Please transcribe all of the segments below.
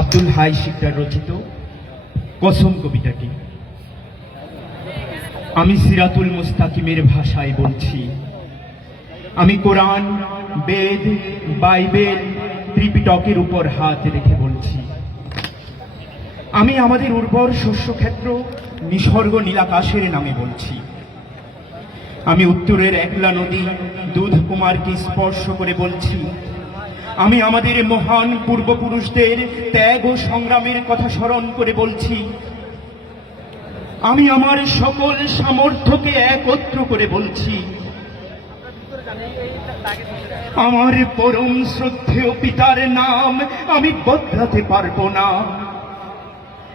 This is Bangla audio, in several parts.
আব্দুল হাই শিকদার রচিত কসম কবিতাটি। আমি সিরাতুল মুস্তাকিমের ভাষায় বলছি, আমি কোরআন, বেদ, বাইবেল ত্রিপিটকের উপর হাত রেখে বলছি। আমি আমাদের উর্বর শস্যক্ষেত্র নিসর্গ নীলাকাশের নামে বলছি। আমি উত্তরের একলা নদী দুধ কুমারকে স্পর্শ করে বলছি আমি আমাদের মহান পূর্বপুরুষদের ত্যাগ ও সংগ্রামের কথা স্মরণ করে বলছি। আমি আমার সকল সামর্থ্যকে একত্র করে বলছি। আমার পরম শ্রদ্ধেয় পিতার নাম আমি বদলাতে পারব না।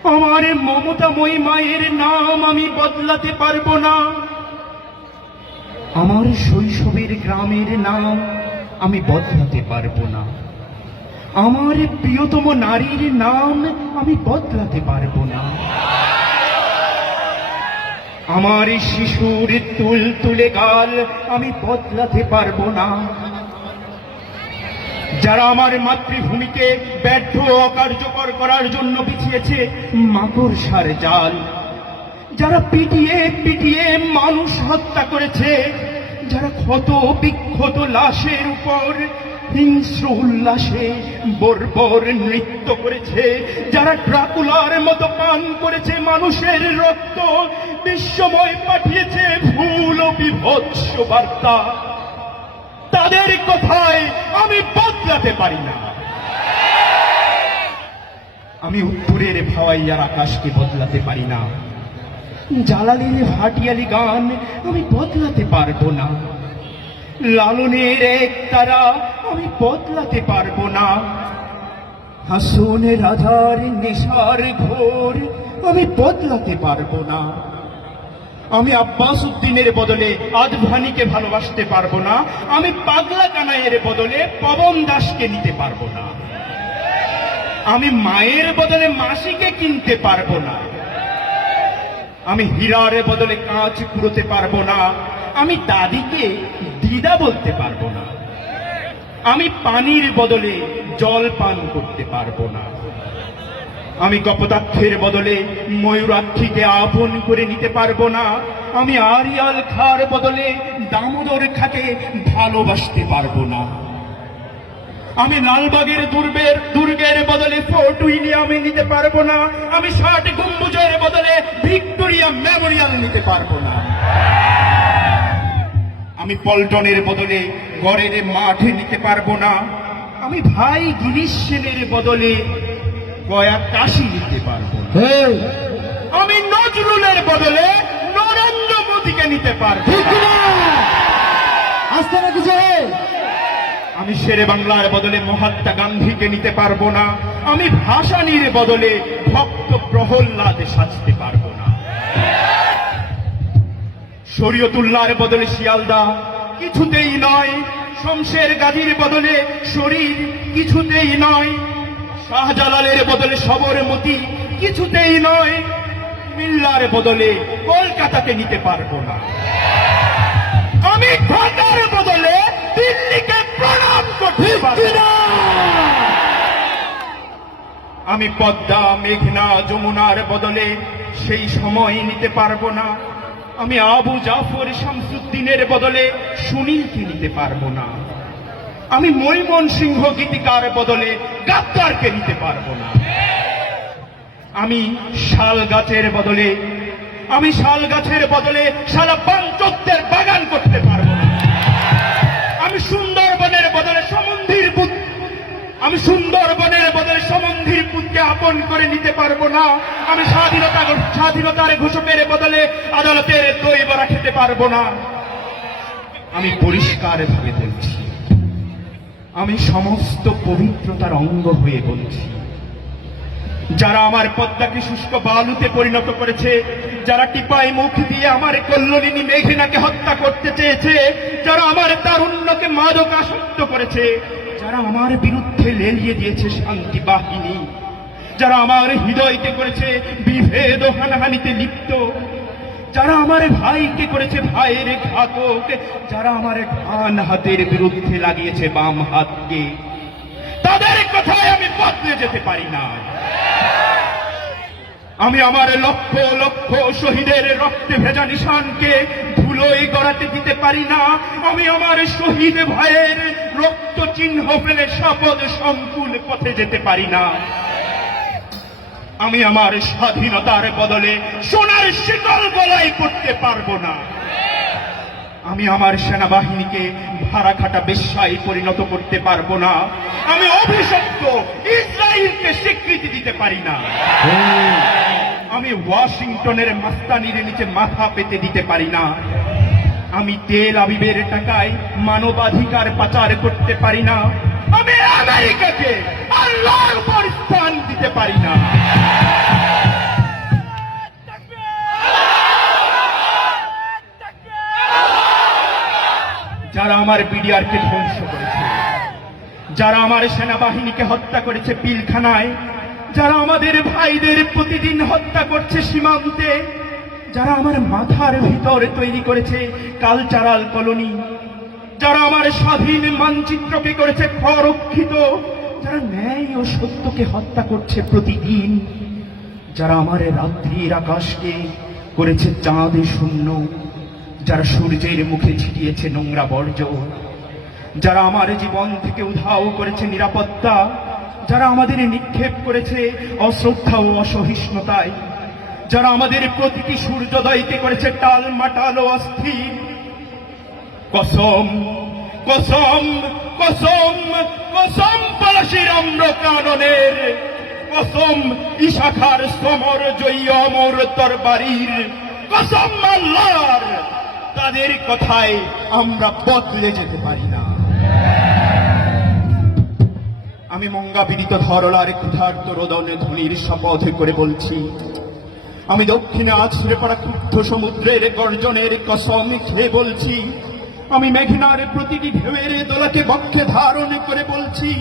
আমার মমতাময়ী মায়ের নাম আমি বদলাতে পারব না। আমার শৈশবের গ্রামের নাম আমি বদলাতে পারব না। আমার প্রিয়তম নারীর নাম আমি বদলাতে পারব না। আমার শিশুর তুল তুলে গাল আমি বদলাতে পারব না। যারা আমার মাতৃভূমিকে ব্যর্থ অকার্যকর করার জন্য বিছিয়েছে মাকড়সার জাল। যারা পিটিয়ে পিটিয়ে মানুষ হত্যা করেছে যারা ক্ষত বিক্ষত লাশের উপর, হিংস্র উল্লাসে বর্বর নৃত্য করেছে, যারা ড্রাকুলার মতো পান করেছে মানুষের রক্ত, বিশ্বময় পাঠিয়েছে ভুল ও বিভৎস বার্তা। তাদের কথায় আমি বদলাতে পারি না। আমি উত্তরের ভাওয়াইয়ার আকাশকে বদলাতে পারি না। জালালির ভাটিয়ালি গান আমি বদলাতে পারব না। লালনের এক তারা আমি বদলাতে পারব না। হাসনের আধার নেশার ঘোর আমি বদলাতে পারব না। আমি আব্বাস উদ্দিনের বদলে আদভানিকে ভালোবাসতে পারব না। আমি পাগলা কানাইয়ের বদলে পবন দাসকে নিতে পারব না। আমি মায়ের বদলে মাসিকে কিনতে পারব না। আমি হীরার বদলে কাঁচ কুড়োতে পারব না। আমি দাদিকে দিদা বলতে পারব না। আমি পানির বদলে জল পান করতে পারব না। আমি কপদাক্ষের বদলে ময়ূরাক্ষীকে আপন করে নিতে পারব না। আমি আরিয়াল খার বদলে দামোদর খাকে ভালোবাসতে পারব না। আমি লালবাগের দুর্গের দুর্গের বদলে ফোর্ট উইলিয়ামে নিতে পারব না। আমি ষাট গম্বুজের বদলে ভিক্টোরিয়া মেমোরিয়াল নিতে পারব না। আমি পল্টনের বদলে গড়ের মাঠে নিতে পারব না। আমি ভাই গিরিশ সেনের বদলে গয়া কাশি নিতে পারব না। আমি নজরুলের বদলে নরেন্দ্র মোদীকে নিতে পারব ঠিক না। কিনা? আসতে না কিছু আমি শেরে বাংলার বদলে মহাত্মা গান্ধীকে নিতে পারব না। আমি ভাসানির বদলে ভক্ত প্রহল্লাদে সাজতে পারব না। শরীয়তুল্লাহর বদলে শিয়ালদা কিছুতেই নয়। শমশের গাজীর বদলে শরীর কিছুতেই নয়। শাহজালালের বদলে সবরমতি কিছুতেই নয়। মিল্লার বদলে কলকাতাকে নিতে পারব না। আমি ঘটার বদলে আমি পদ্মা, মেঘনা, যমুনার বদলে সেই সময় নিতে পারব না। আমি আবু জাফর শামসুদ্দিনের বদলে সুনীলকে নিতে পারব না। আমি মৈমন সিংহ গীতিকার বদলে গাদ্দারকে নিতে পারব না। আমি শাল গাছের বদলে, আমি শাল গাছের বদলে সারা পাঞ্চত্বের বাগান করতে পারব না। আমি পুত আমি সুন্দরবনের বদলে সমন্ধির পুতকে আপন করে নিতে পারব না। আমি স্বাধীনতা স্বাধীনতার ঘোষকের বদলে আদালতের দই বড়া খেতে পারব না। আমি পরিষ্কার ভাবে বলছি, আমি সমস্ত পবিত্রতার অঙ্গ হয়ে বলছি, যারা আমার পদ্মাকে শুষ্ক বালুতে পরিণত করেছে, যারা টিপাই মুখ দিয়ে আমার কল্লোলিনী মেঘনাকে হত্যা করতে চেয়েছে, যারা আমার তারুণ্যকে মাদক আসক্ত করেছে যারা আমার বিরুদ্ধে লেলিয়ে দিয়েছে শান্তি বাহিনী, যারা আমার হৃদয়কে করেছে বিভেদ হানাহানিতে লিপ্ত, যারা আমার ভাইকে করেছে ভাইয়ের ঘাতক, যারা আমার ডান হাতের বিরুদ্ধে লাগিয়েছে বাম হাতকে, তাদের কথায় আমি বদলে যেতে পারি না। আমি আমার লক্ষ লক্ষ শহীদের রক্তে ভেজা নিশানকে ধুলোয় গড়াতে দিতে পারি না। আমি আমার শহীদ ভাইয়ের রক্ত চিহ্ন ফেলে শপথ সংকুল পথে যেতে পারি না। আমি আমার স্বাধীনতার বদলে সোনার শিকল গলায় করতে পারব না। আমি আমার সেনাবাহিনীকে ভাড়া খাটা বেশ্যায় পরিণত করতে পারব না। আমি অভিশপ্ত ইসরায়েলকে স্বীকৃতি দিতে পারি না। আমি ওয়াশিংটনের মাস্তানির নিচে মাথা পেতে দিতে পারি না। আমি তেল আবিবের টাকায় মানবাধিকার পাচার করতে পারি না। আমি আমেরিকাকে আল্লাহর উপর স্থান দিতে পারি না। যারা আমার বিডিআরকে ধ্বংস করেছে, যারা আমার সেনাবাহিনীকে হত্যা করেছে পিলখানায়, যারা আমাদের ভাইদের প্রতিদিন হত্যা করছে সীমান্তে যারা আমার মাথার ভিতর তৈরি করেছে কালচারাল কলোনি যারা আমার স্বাধীন মানচিত্রকে করেছে খরক্ষিত যারা ন্যায় ও সত্যকে হত্যা করছে প্রতিদিন, যারা আমার রাত্রির আকাশকে করেছে চাঁদে শূন্য, যারা সূর্যের মুখে ছিটিয়েছে নোংরা বর্জ্য, যারা আমার জীবন থেকে উধাও করেছে নিরাপত্তা, যারা আমাদের নিক্ষেপ করেছে অশ্রদ্ধা ও অসহিষ্ণুতায় যারা আমাদের প্রতিটি সূর্যোদয়কে করেছে টাল মাটাল অস্থির। কসম কসম কসম কসম পলাশির অম্র কাননের কসম ইশাখার সমর জয়ী অমর তরবারির। কসম আল্লাহর, তাদের কথায় আমরা বদলে যেতে পারি না। আমি মঙ্গা পীড়িত ধরলার ক্ষুধার্ত রোদনে ধ্বনির শপথ করে বলছি আমি দক্ষিণে আছড়ে পড়া ক্ষুব্ধ সমুদ্রের গর্জনের কসম খেয়ে বলছি, আমি মেঘনার প্রতিটি ঢেউয়ের দোলাকে বক্ষে ধারণ করে বলছি,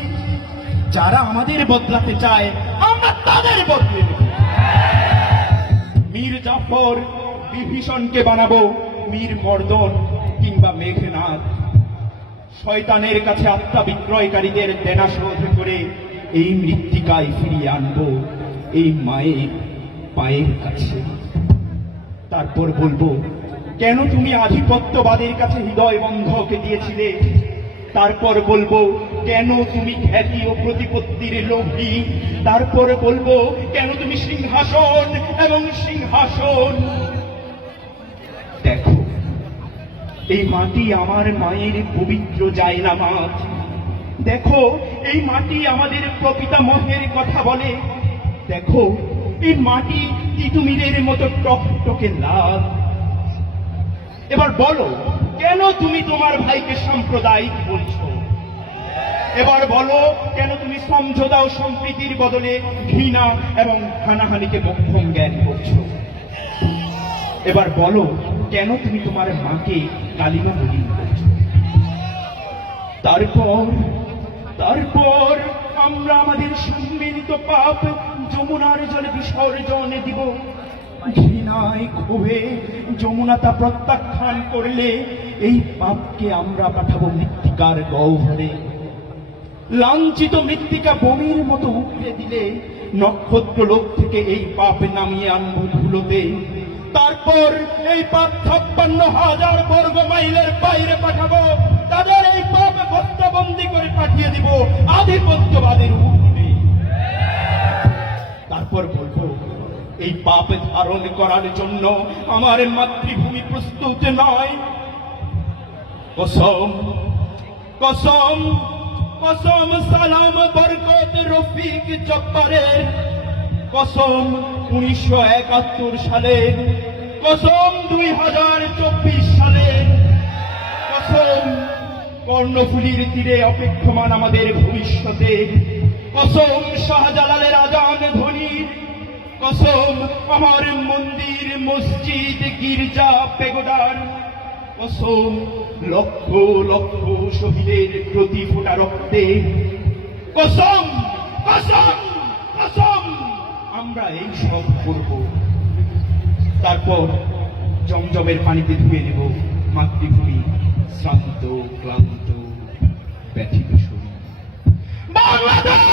যারা আমাদের বদলাতে চায়, আমরা তাদের বদলে মীর জাফর বিভীষণকে বানাবো, মীর মর্দন কিংবা মেঘনাথ শয়তানের কাছে আত্মা বিক্রয়কারীদের দেনা শোধ করে এই মৃত্তিকায় ফিরিয়ে আনব, এই মায়ের পায়ের কাছে। তারপর বলব, কেন তুমি আধিপত্যবাদের কাছে হৃদয় বন্ধকে দিয়েছিলে? তারপর বলব, কেন তুমি খ্যাতি ও প্রতিপত্তির লোভী? তারপর বলব, কেন তুমি সিংহাসন এবং সিংহাসন? দেখো, এই মাটি আমার মায়ের পবিত্র জায়নামাজ দেখো, এই মাটি আমাদের প্রপিতামহের কথা বলে। দেখো এই মাটি তিতুমিরের মতো টকটকে লাল। এবার বলো, কেন তুমি তোমার ভাইকে সাম্প্রদায়িক বলছো? এবার বলো, কেন তুমি সমঝোতা ও সম্প্রীতির বদলে ঘৃণা এবং হানাহানিকে বক্ষম জ্ঞান করছ? এবার বলো, কেন তুমি তোমার মাকে কালিমা বলি করছ তারপর তারপর আমরা আমাদের সম্মিলিত পাপ যমুনার জলে বিসর্জন দিব। ঘৃণায় ক্ষোভে যমুনা তা প্রত্যাখ্যান করলে এই পাপকে আমরা পাঠাবো মৃত্তিকার গহ্বরে। লাঞ্ছিত মৃত্তিকা বমির মতো উপড়ে দিলে নক্ষত্র লোক থেকে এই পাপ নামিয়ে আনব ধুলোতে। তারপর এই পাপ ছাপ্পান্ন হাজার বর্গ মাইলের বাইরে পাঠাবো। তাদের এই পাপ বস্তাবন্দি করে পাঠিয়ে দিব। আধিপত্যবাদের উপরে তারপর বলব, এই পাপ ধারণ করার জন্য আমার মাতৃভূমি প্রস্তুত নয়। কসম কসম কসম সালাম, বরকত, রফিক জব্বারের। কসম উনিশশো একাত্তর সালে। কসম দুই হাজার চব্বিশ সালে। কসম কর্ণফুলির তীরে অপেক্ষমান আমাদের ভবিষ্যতে। কসম শাহজালালের আজান ধ্বনির কসম আমার মন্দির, মসজিদ, গির্জা, পেগোডার। কসম লক্ষ লক্ষ শহীদের প্রতি ফোটা রক্তে। কসম কসম কসম আমরা এই সব করব। তারপর জমজমের পানিতে ধুয়ে নেব মাতৃভূমি। শ্রান্ত ক্লান্ত ব্যথিত শরীর। বাংলাদেশ!